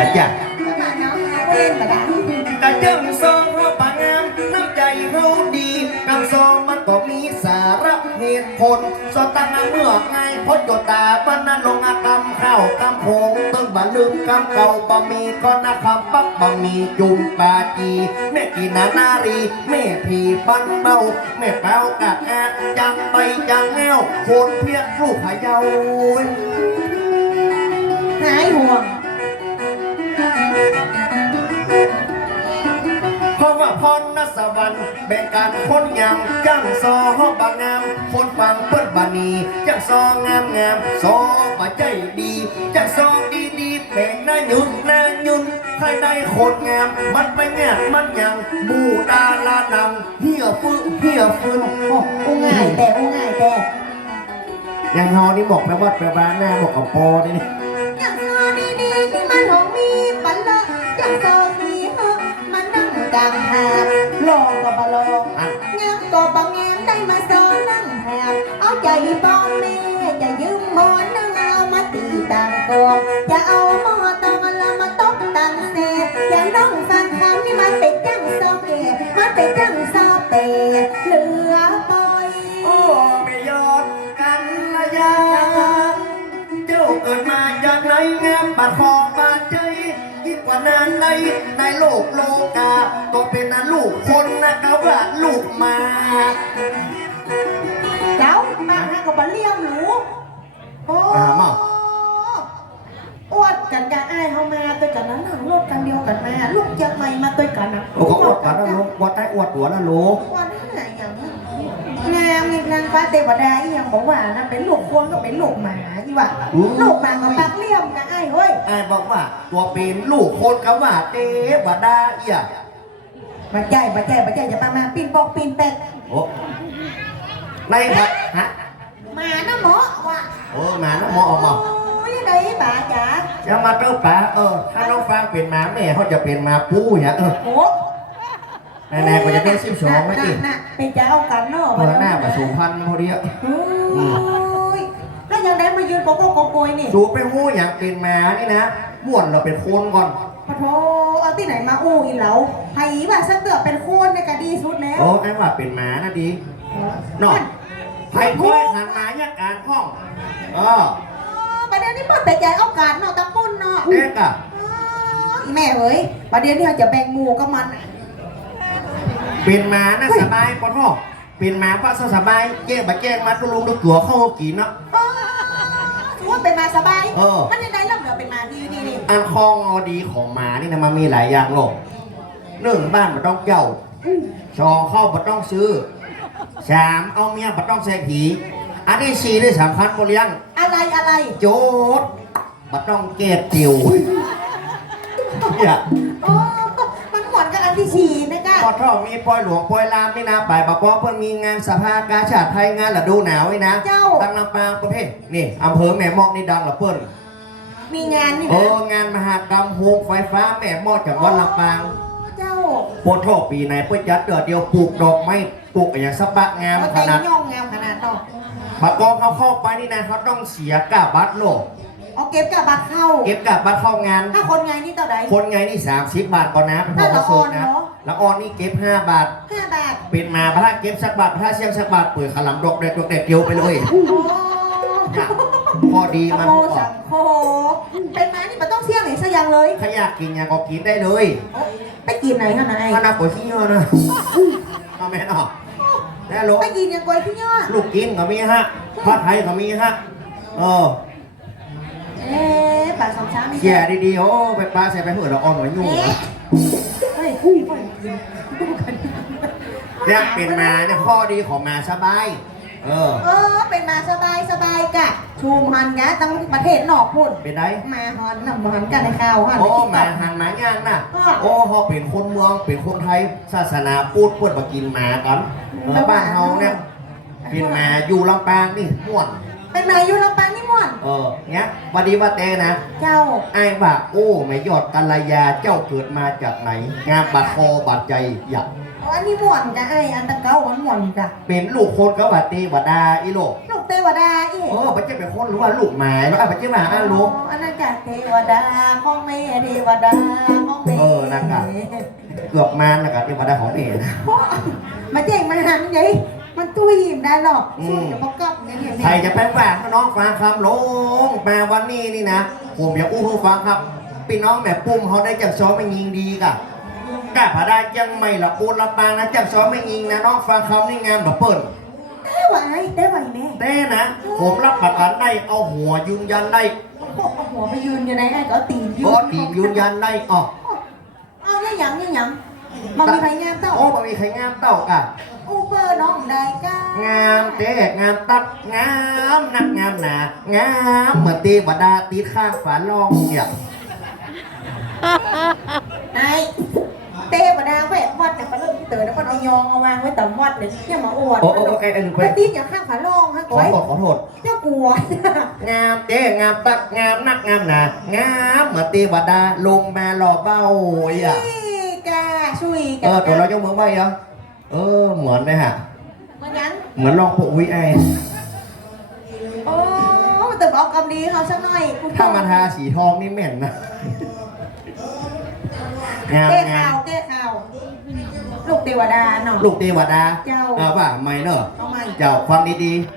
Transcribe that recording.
จ้ะจ้ะก็มาเนาะเล่นมาได้กะจึงซองเฮาปางามน้ำใจเฮาดีกำซองมันก็มีสาระเหตุผลสตังค์เมื่อไงพดจดตาบ้านนั้นลงอากรรมข้าวกำโพงตึงบ่ลืมกำเก่าบะมีก็นะคำปักบะมีจุ่มปาจีแม่กีนานารีแม่ผีปันเบาแม่เป้ากะแอะจังใบจังแงวโคนเพียกลูกพะเยาหายห่วง แบ่งการคนยังจังซอบางงาม คนฟังเปิ้นบานีจังซองามงามซอมาใจดีจังซอดีดีแบ่งหน้าหยุนหน้าหยุนให้ได้คนงาม มันไปแง่มันยังบูดาลานังเฮียฟื้นเฮียฟื้นโอ้อู้ง่ายแต่อู้ง่ายแต่ยังฮอนี่บอกแปลว่าแปลว่าหน้าบอกกับปอนี่นี่อย่างซอดีดีๆที่มันหงมีปันเลอะอย่างซอดีเหอะมันนั่งกลางหา ต่างกงจะเอาหม้อตองล้วมาตบตังเซอย่าน้องฟังคำนี่มันเป็นจังซอเกมันเป็นจังซอเปเหลือปล่อยโอ้ไม่ยอดกันละยาเจ้าเกิดมาจากไหนแงมบาดคอบาดใจยิ่งกว่านั้นในในโลกโลกาก็เป็นนะลูกคนนะกะว่าลูกมาเจ้ามาหากับบะเลี่ยมหนูโอ้ อ่าเมา อวด กันกันไอ้ายเฮามาตัวกันนั้นนั่งรถกันเดียวกันมาลูกจียงใหม่มาตัวกันนะโอ้ก็อวดกันนะลูกอดใต้อวดหัวนะลูกอวดหาอย่างนี้นางมีนางฟ้าเทวดาอีหยังบอกว่านะเป็นลูกคนก็เป็นลูกหมาอีว่าลูกหมากับปากเลี่ยมกันไอ้ายเฮ้ยไอ้บอกว่า ตัวเป็นลูกคนกะว่าเต้บาดาเอียมาใจมาใจมาใจอย่ามามาปีนปอกปีนเป็ดโอ้ในฮะมานะหมอว่ะโอ้หมาน้ำหมอออกมาโอ้ยได้บ่าจ๋า จะมาเต้าป๋าเออ ถ้าน้องฟังเป็นหมาแม่เขาจะเป็นหมาปู้อย่างเออโอ้แน่ๆก็จะได้สิบสองไม่กี่น่ะเป็นจะเอากันเนาะเออหน้าประสูพันธุ์พอดีอะโอ้ยแล้วยังได้มายืนโกโก้โกโกยนี่สูไปหู้อย่างเป็นหมานี่นะม่วนเราเป็นคนก่อนปะโทเอาที่ไหนมาอู้อีเหลาไห้ว่าสักเตือเป็นโคนในกะดีสุดแล้วโอ้ไอ้ว่าเป็นหมานะดีนอกไผ่ถ้วยหันมาเนี่ยการห้องเอ อประเดี๋ยวนี้เปิดแต่ใจเอาการเนาะตะปุ้นเนาะเด็กอะอีแม่เอ้ยประเดี๋ยวนี้เราจะแบ่งหมูกับมัน เป็นหมานะสบายปะท้องเป็นหมาพระสบายแจ้งบะแจ้งมาตุลุงตุกัวเข้ากินเนาะถือว่าเป็นมาสบาย เออ มันยังได้เริ่มเดี๋ยวเป็นมาดีนี่นี่อันคองเอาดีของหมานี่นะมันมีหลายอย่างหรอกหนึ่งบ้านมันต้องเจ้าสองเข้ามันต้องซื้อสามเอาเมียมันต้องใส่ผี อันที่สี่นี่สำคัญกว่าเลี้ยง อะไรอะไรโจดบัดต้องเกตติวเนี่ยโอ้มันหมดกับอันที่สี่นะก้าพอท่อมีปอยหลวงปอยลามนี่นะไปบอกว่าเพิ่นมีงานสภากาชาติไทยงานฤดูหนาวนี่นะเจ้า ตั้งลำปางประเภทนี่อำเภอแม่มอกนี่ดังละเพิ่นมีงานนี่โอ้นะงานมหากรรมโฮงไฟฟ้าแม่มอกจังหวัดลำปาง เจ้าปวดท่อปีไหนเพื่อจัดเดือดเดียวปลูกดอกไม้ปลูกอย่างสะบะงามเอาขแต่นาดย่องงามขนาดเนาะ บักกองเขาเข้าไปนี่นะเขาต้องเสียกาบัตรโลกเอาเก็บกับบัตรเข้า เก็บกาบัตรเข้างาน ถ้าคนไงนี่เท่าไหร่คนไงนี่ 30 บาทก่อนนะเป็นพอถ้าละสูตรออนนะเหรอละออนนี่เก็บ 5 บาทห้าบาท เป็นมาพระเก็บสักบาทพระเสียงสักบาทเปิดขลำดอกเด็ดดอกเด็ดเดียวไปเลยโอ้น่ะพอดีมันโอ้ออสักงโคเป็นมานี่มันต้องเสี่ยงอีกสักอย่างเลยถ้าอยากกินอยางก็กินได้เลย ไปกินไหนข้างในถ้านักกว่าขี้เยอะนะเอาแม่นออก แน่ลูกไปกินยังกวยที่ยอดลูกกินก็มีฮะผ้าไทยก็มีฮะเออเอ๊ะปลาสองช้างนี่แย่ดีๆโอ้ไปปลาใส่ไปเหือะละอ่อนหัวยุ่งเอ๊ะเฮ้ยอุ้ยปล่อยกินเนี่ยเป็นมาเนี่ยข้อดีของมาสบาย เออ เออ เป็นมาสบายสบายกะชูมหันกะตั้งประเทศนอกพุ่นเป็นไรมาฮอนนำหันกันในข่าวหันโอ้ในติ๊กต็มาอกหันมาย่างน่ะอ่าโอ้เขาเป็นคนเมืองเป็นคนไทยศาสนาพูดเพื่อนมากินหมาก่อน เออบ้านเฮาเนี่ยเป็นมาอยู่ลำปางนี่ม่วน เป็นมาอยู่ลำปางนี่ม่วน เออเนี้ยวันดีว่าแต่นะ เจ้าไอ้ว่าโอ้ไม่ยอดกัลยาเจ้าเกิดมาจากไหน งามบาดคอบาดใจอยากอ๋ออันนี้ม่วนจ้ะไอ้อันตะเก้าอันม่วนจ้ะเป็นลูกคนก็ว่าเตวดาอีโลกลูกเทวดาอีเออปัจเจ้าเป็นคนหรือว่าลูกหมายแล้วอะปัจเจ้ามาอะลูกอันนั้นจ้ะเทวดาของแม่เทวดาของแม่ เออนั่นน่ะเกือบมาแล้วกับเทวดาของเอ๋นะเพราะมาเจ๊งมาหันยัยมันตุ้ยยิ้มได้หรอกอืสู้มเดี๋ยวเขากลับเนี่ยเนี่ยใครจะไปฝากน้องฟังคำลงมาวันนี้นี่นะ ผมอยากอู้ให้ฟังครับพี่น้องแม่ปุ้มเขาได้จากซ้อมไม่ยิงดีกะกะพาได้ยังไม่ละปูนละปางนะจากซ้อมไม่ยิงนะน้องฟังคำนี่งานแบบเปิดได้ไหวได้ไหวแม่แต่นะ ผมรับประกันได้เอาหัวยืนยันได้เอาหัวไปยืนอยู่ไหนไอ้ก็ตีนยืบอสทียืนยันได้อ๋อ เอาเนี่ยหยังเนี่ยหยังมันมีใครงามเต้าโอ้บ่มีใครงามเต้ากะอูเบอร์น้องได้ก้างามเจ๊งามตัดงามนักงามหนางามเหมือนตีบดาตีข้างฝาลองเนี่ยไอ้เทวดาแหวกวัดแต่ปะเริ่มที่เต๋อแล้วก็เอายองเอาวางไว้ต่ำวัดเลยเนี่ยมาอวดโอ้โอ้โอ้ไอ้ไอ้หนึ่งไปไปตีอย่างข้างฝาโลงฮะขอก้อยโทษขอโทษเจ้ากลัวงามเจ๊งามตักงามนักงามหนางามเหมือนเทวดาลงมาหล่อเบ้าอะ นี่กาช่วยเออตัวเรายกมือไหว้เหรอเออ เหมือนเลยฮะมันยังเหมือนลองปกวิไอโอ้แต่บอกกำดีเขาสักหน่อยกูถ้ามาทาสีทองนี่เหม็นนะงามแก้งาข่ามวแก้ข่าวลูกเทวดาเนาะลูกเทวดาเจ้า เออว่าไม่เนอะเอาใหม่ เจ้าฟังดีๆ